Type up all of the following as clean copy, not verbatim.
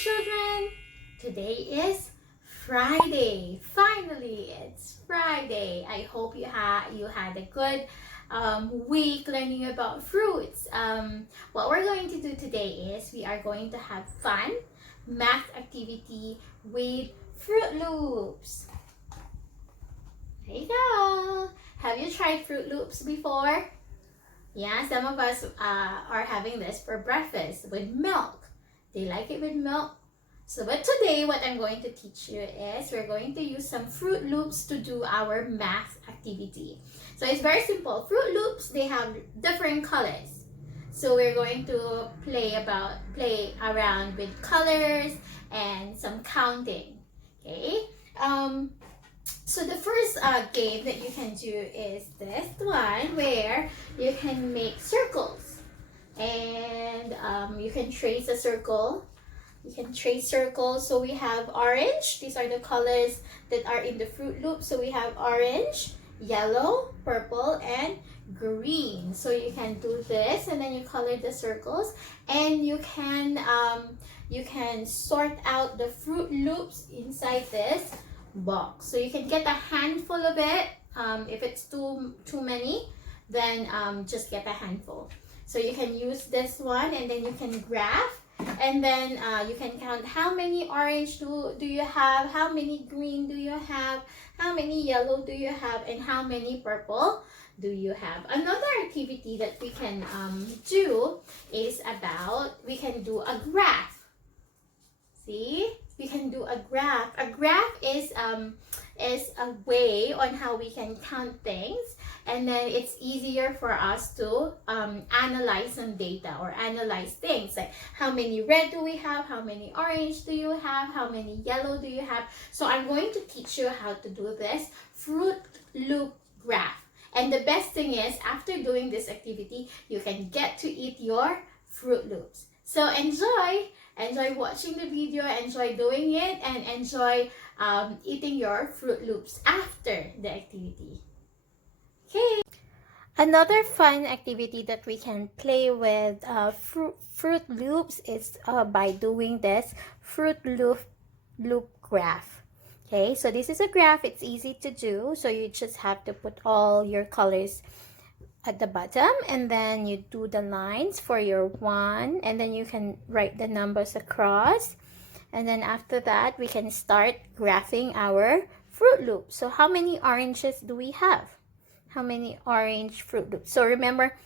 children! Today is Friday. Finally, it's Friday. I hope you had a good week learning about fruits. What we're going to do today is we are going to have fun math activity with Fruit Loops. There you go. Have you tried Fruit Loops before? Yeah, some of us are having this for breakfast with milk. They like it with milk. So, but today what I'm going to teach you is we're going to use some Fruit Loops to do our math activity. So it's very simple. Fruit Loops, they have different colors. So we're going to play around with colors and some counting. Okay. So the first game that you can do is this one where you can make circles. And you can trace a circle. You can trace circles. So we have orange. These are the colors that are in the Fruit Loop. So we have orange, yellow, purple, and green. So you can do this, and then you color the circles, and you can sort out the Fruit Loops inside this box. So you can get a handful of it. If it's too many, then just get a handful. So you can use this one, and then you can graph, and then you can count how many orange do you have, how many green do you have, how many yellow do you have, and how many purple do you have. Another activity that we can do is we can do a graph. See? We can do a graph. A graph is a way on how we can count things, and then it's easier for us to analyze some data or analyze things like how many red do we have, how many orange do you have, how many yellow do you have. So I'm going to teach you how to do this Fruit Loop graph. And the best thing is, after doing this activity, you can get to eat your Fruit Loops. So enjoy watching the video, enjoy doing it, and enjoy eating your Fruit Loops after the activity. Okay. Another fun activity that we can play with Fruit Loops is by doing this Fruit Loop graph. Okay, so this is a graph. It's easy to do. So you just have to put all your colors at the bottom, and then you do the lines for your one, and then you can write the numbers across, and then after that we can start graphing our Fruit Loop. So how many oranges do we have? How many orange Fruit Loops? So remember,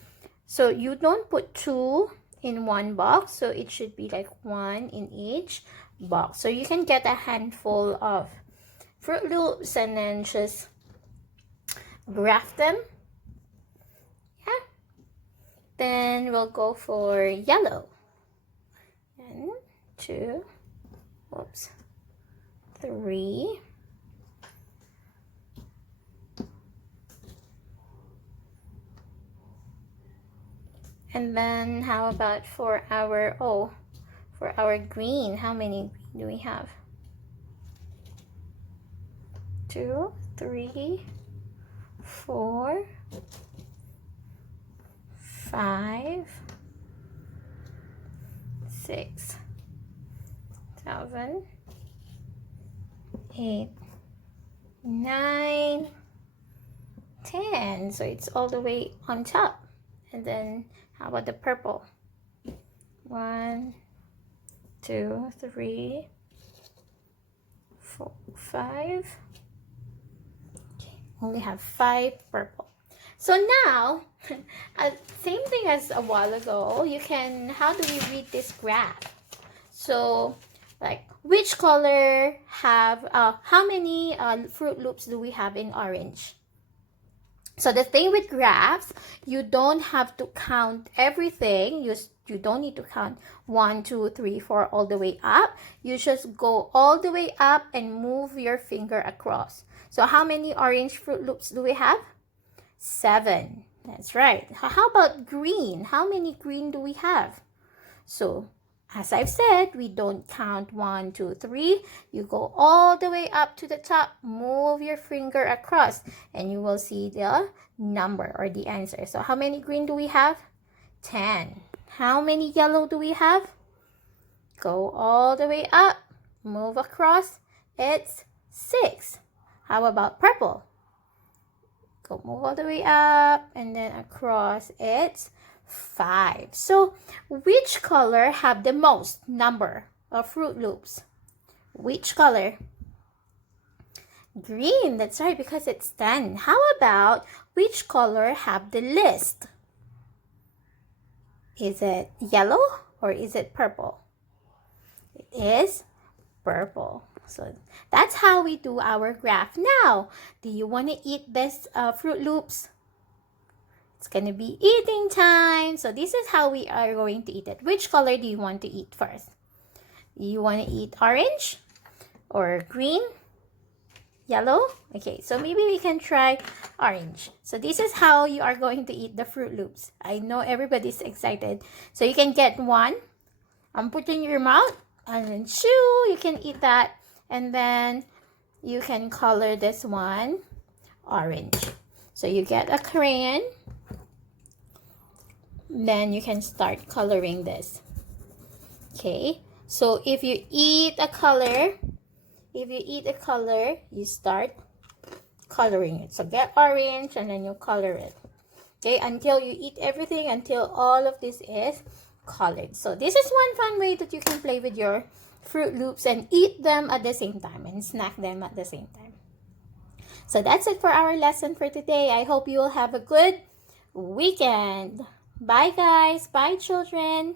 so you don't put two in one box, so it should be like one in each box. So you can get a handful of Fruit Loops and then just graph them. Then we'll go for yellow. 1, 2, 3. And then how about for our green? How many green do we have? 2, 3, 4, 5, 6, 7, 8, 9, 10. So it's all the way on top. And then how about the purple? 1, 2, 3, 4, 5. Okay, only have 5 purple. So now, same thing as a while ago, how do we read this graph? So, like, which color how many Fruit Loops do we have in orange? So the thing with graphs, you don't have to count everything. You don't need to count 1, 2, 3, 4 all the way up. You just go all the way up and move your finger across. So how many orange Fruit Loops do we have? 7. That's right. How about green? How many green do we have? So, as I've said, we don't count 1, 2, 3. You go all the way up to the top, move your finger across, and you will see the number or the answer. So, how many green do we have? 10. How many yellow do we have? Go all the way up. Move across. It's 6. How about purple? Go move all the way up and then across. It's 5. So which color have the most number of Fruit Loops? Which color? Green. That's right, because it's 10. How about which color have the least? Is it yellow or is it purple? It is purple. So that's how we do our graph. Now, do you want to eat this Fruit Loops? It's going to be eating time. So this is how we are going to eat it. Which color do you want to eat first? You want to eat orange or green? Yellow? Okay, so maybe we can try orange. So this is how you are going to eat the Fruit Loops. I know everybody's excited. So you can get one, put in your mouth, and then chew. You can eat that. And then you can color this one orange. So you get a crayon. Then you can start coloring this. Okay, so if you eat a color, you start coloring it. So get orange and then you color it. Okay, until you eat everything, until all of this is colored. So this is one fun way that you can play with your Fruit Loops and eat them at the same time and snack them at the same time. So that's it for our lesson for today. I hope you will have a good weekend. Bye guys. Bye children.